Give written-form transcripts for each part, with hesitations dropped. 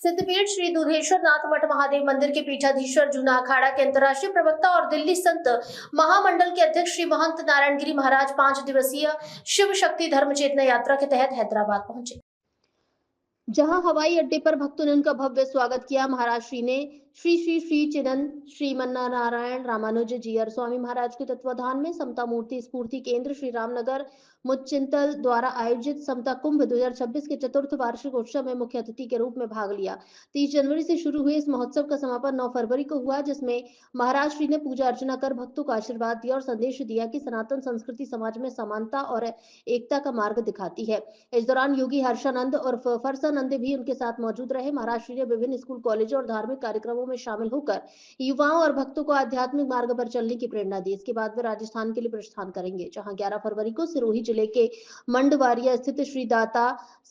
सिद्धपीठ श्री दुधेश्वर नाथ मठ महादेव मंदिर के पीठाधीश्वर जूना अखाड़ा के अंतर्राष्ट्रीय प्रवक्ता और दिल्ली संत महामंडल के अध्यक्ष श्री महंत नारायणगिरी महाराज 5 दिवसीय शिव शक्ति धर्म चेतना यात्रा के तहत हैदराबाद पहुंचे, जहां हवाई अड्डे पर भक्तों ने उनका भव्य स्वागत किया। महाराज श्री ने श्री श्री श्री चिनन श्रीमन्नारायण रामानुज जीयर स्वामी महाराज के तत्वाधान में समता मूर्ति स्फूर्ति केंद्र श्री रामनगर मुच्चिंतल द्वारा आयोजित समता कुंभ 2026 के चतुर्थ वार्षिक उत्सव में मुख्य अतिथि के रूप में भाग लिया। 30 जनवरी से शुरू हुए इस महोत्सव का समापन 9 फरवरी को हुआ, जिसमें महाराज श्री ने पूजा अर्चना कर भक्तों को आशीर्वाद दिया और संदेश दिया कि सनातन संस्कृति समाज में समानता और एकता का मार्ग दिखाती है। इस दौरान योगी हर्षानंद और फरसानंद भी उनके साथ मौजूद रहे। महाराज श्री ने विभिन्न स्कूल, कॉलेजों और धार्मिक कार्यक्रमों में शामिल होकर युवाओं और भक्तों को आध्यात्मिक मार्ग पर चलने की प्रेरणा दी। इसके बाद वे राजस्थान के लिए प्रस्थान करेंगे, जहां 11 फरवरी को सिरोही जिले के मंडवारिया स्थित श्री दाता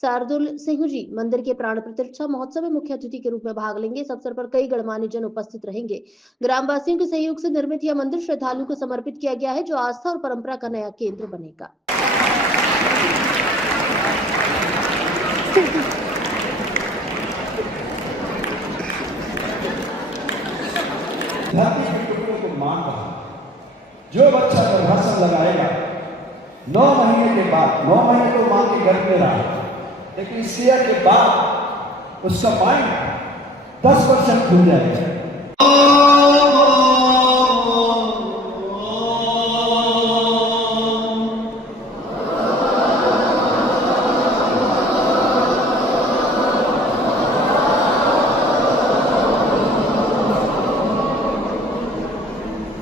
शार्दुल सिंह जी मंदिर के प्राण प्रतिष्ठा महोत्सव में मुख्य अतिथि के रूप में भाग लेंगे। इस अवसर पर कई गणमान्य जन उपस्थित रहेंगे। ग्रामवासियों के सहयोग से निर्मित यह मंदिर श्रद्धालुओं को समर्पित किया गया है, जो आस्था और परंपरा का नया केंद्र बनेगा। धरती के टुकड़े को मान रहा, जो बच्चा गर्भाशय लगाएगा 9 महीने के बाद, 9 महीने तो मां के गर्भ में रहा, लेकिन इस ईयर के बाद उसका माइंड 10% खुल जाएगा।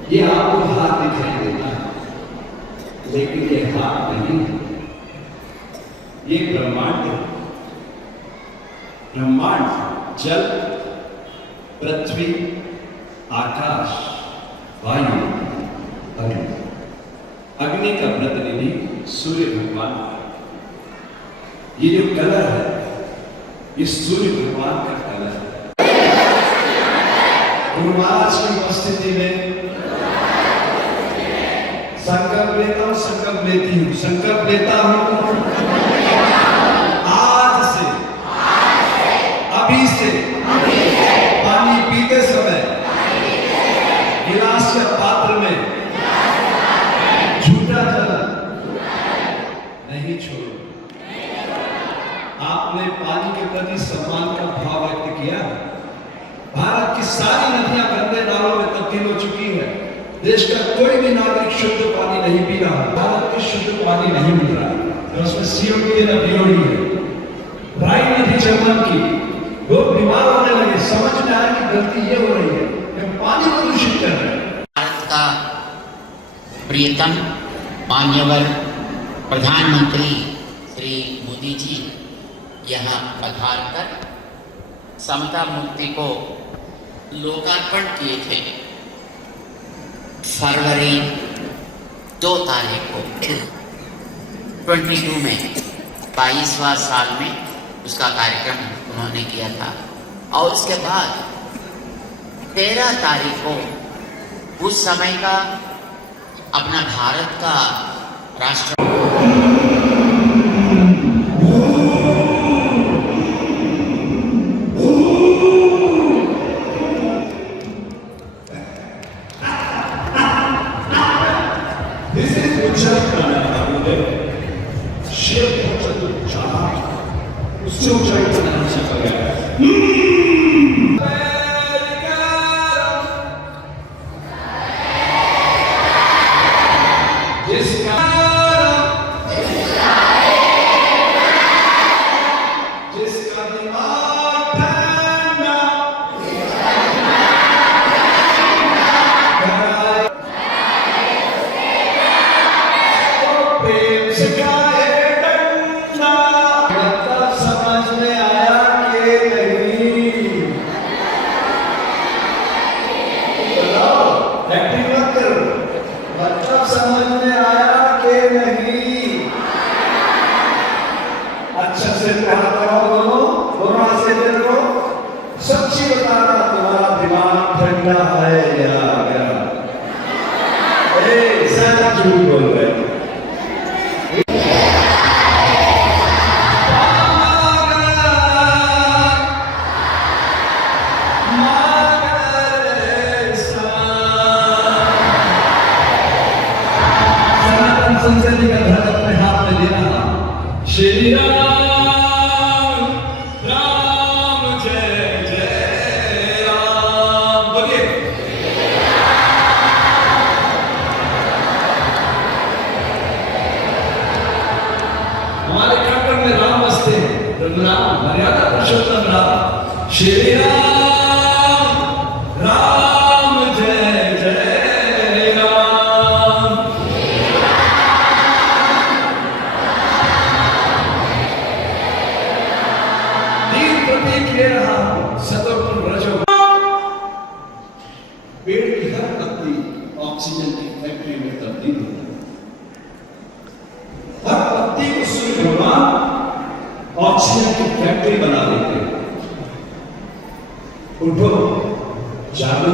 ये आपको हाथ दिखाई देता है, लेकिन ये हाथ नहीं है, ये ब्रह्मांड है। ब्रह्मांड जल, पृथ्वी, आकाश, वायु, अग्नि। अग्नि का प्रतिनिधि सूर्य भगवान। ये जो कलर है, ये सूर्य भगवान का कलर है। गुरु महाराज की उपस्थिति में संकल्प लेता हूं, संकल्प लेती हूं, संकल्प लेता हूं आज से, अभी से पानी पीते समय गिलास के पात्र में झूठा जल नहीं छोड़ो। आपने पानी के प्रति सम्मान का भाव व्यक्त किया। भारत की सारी नदियां गंदे नालों में तब्दील हो चुकी है। देश का कोई भी नागरिक शुद्ध पानी नहीं पी रहा। भारत को शुद्ध पानी नहीं मिल रहा है, उसमें CO2 है, BOD है। राई नदी जमन की, लोग बीमार होने लगे। समझ में आया कि गलती ये हो रही है कि पानी को दूषित कर रहे हैं। भारत का प्रियतम मान्यवर प्रधानमंत्री श्री मोदी जी यहाँ पधार कर समता मूर्ति को लोकार्पण किए थे। फरवरी 2 तारीख को 22 में 22वां साल में उसका कार्यक्रम उन्होंने किया था, और उसके बाद 13 तारीख को उस समय का अपना भारत का राष्ट्र उससे ऊंचाई पर नहीं सका गया। जिसका दिमाग ठंडा, प्रेम सिखाए डंडा। समझ में आया कि नहीं? बताओ, एक्टिंग मत करो। मतलब समझ में आया कि नहीं? अच्छा से हाथ लगाओ, दोनों हाथ से करो। सच्ची बताना, तुम्हारा दिमाग ठंडा है या गरम? सच झूठ बोल रहे हैं। राम, मर्यादा पुरुषोत्तम राम, श्री राम, राम जय जय राम। तीन प्रतीक ले रहा हूं, सतोगुण रजोगुण। पेड़ की हर पत्ती ऑक्सीजन की फैक्ट्री में तब्दील होती है। हर पत्ती को सूर्य भगवान ऑक्सीजन की फैक्ट्री बना देते हैं। उठो, जागो,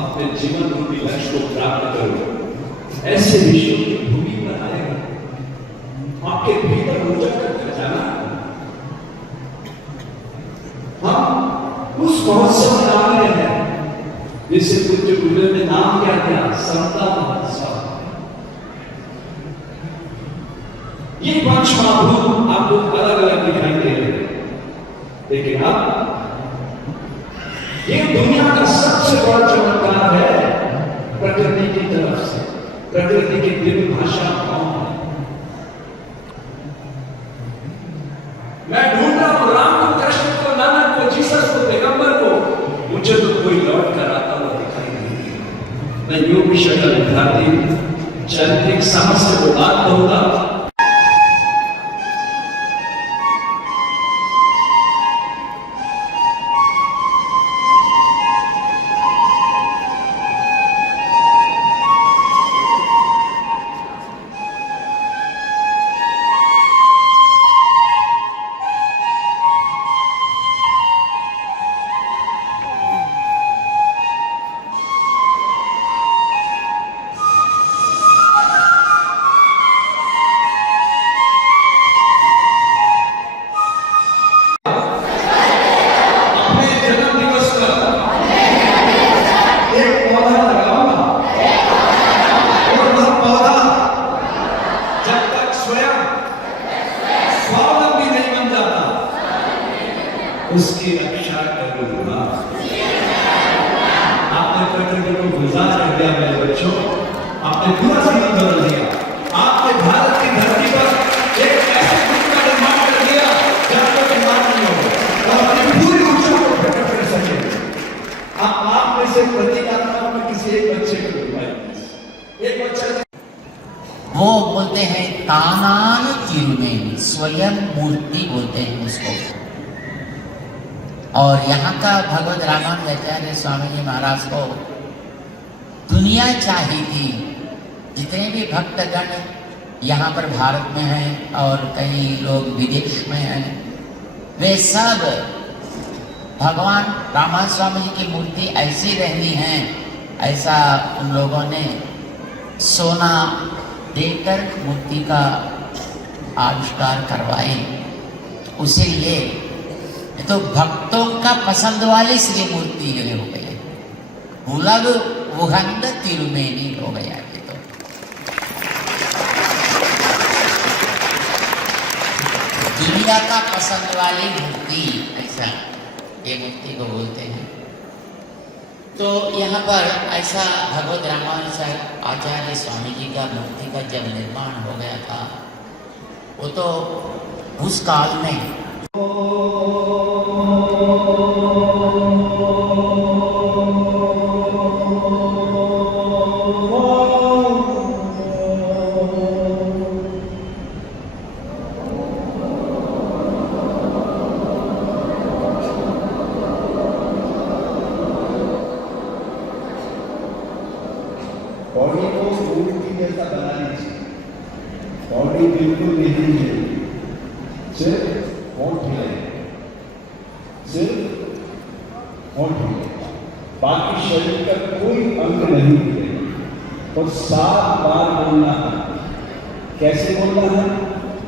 अपने जीवन रूपी लक्ष्य को प्राप्त करो। ऐसे विश्व की भूमि पर आएगा, आपके भीतर ऊर्जा का खजाना। हम उस महोत्सव में आ रहे हैं जिसे पूज्य गुरुदेव ने नाम क्या दिया, समता महोत्सव। ये पांच महाभूत आपको अलग अलग दिखाई दे रहे हैं, लेकिन अब ये दुनिया का सबसे बड़ा चमत्कार है प्रकृति की तरफ से। प्रकृति की दिव्य भाषा कौन है? मैं ढूंढ रहा हूं राम को, कृष्ण को, नानक को, जीसस को, पैगंबर को। मुझे तो कोई लौट कर आता हुआ दिखाई नहीं दिया। मैं योग विषय का विद्यार्थी चारित्रिक साहस को बात कहूंगा। उसकी रक्षा करूंगा। आपने प्रकृति को गुजार कर दिया मेरे बच्चों, आपने पूरा जीवन बदल दिया। आपने भारत की धरती पर एक ऐसे ग्रुप का निर्माण कर दिया जहां पर निर्माण नहीं होगा और अपनी पूरी ऊर्जा को प्रकट कर सके। आप में से प्रतीकात्मक में किसी एक बच्चे को बुलाइए। एक बच्चा वो बोलते हैं तानान तिरुमेनी, स्वयं मूर्ति बोलते हैं उसको। और यहाँ का भगवत रामानुजाचार्य स्वामी जी महाराज को दुनिया चाहिए थी। जितने भी भक्तगण यहाँ पर भारत में हैं और कई लोग विदेश में हैं, वे सब भगवान रामा स्वामी जी की मूर्ति ऐसी रहनी है, ऐसा उन लोगों ने सोना देकर मूर्ति का आविष्कार करवाए। उसीलिए तो भक्तों का पसंद वाली श्री मूर्ति हो गई, उलग उगंद तिरुमेनी हो गया। ये तो दुनिया का पसंद वाली मूर्ति, ऐसा ये मूर्ति को बोलते हैं। तो यहाँ पर ऐसा भगवत रामानुज आचार्य स्वामी जी का मूर्ति का जब निर्माण हो गया था, वो तो उस काल में बॉडी को मूर्ति जैसा बना लीजिए। बॉडी बिल्कुल नहीं है, सिर्फ होंठ है, सिर्फ होंठ है, बाकी शरीर का कोई अंग नहीं है। और 7 बार बोलना है। कैसे बोलना है?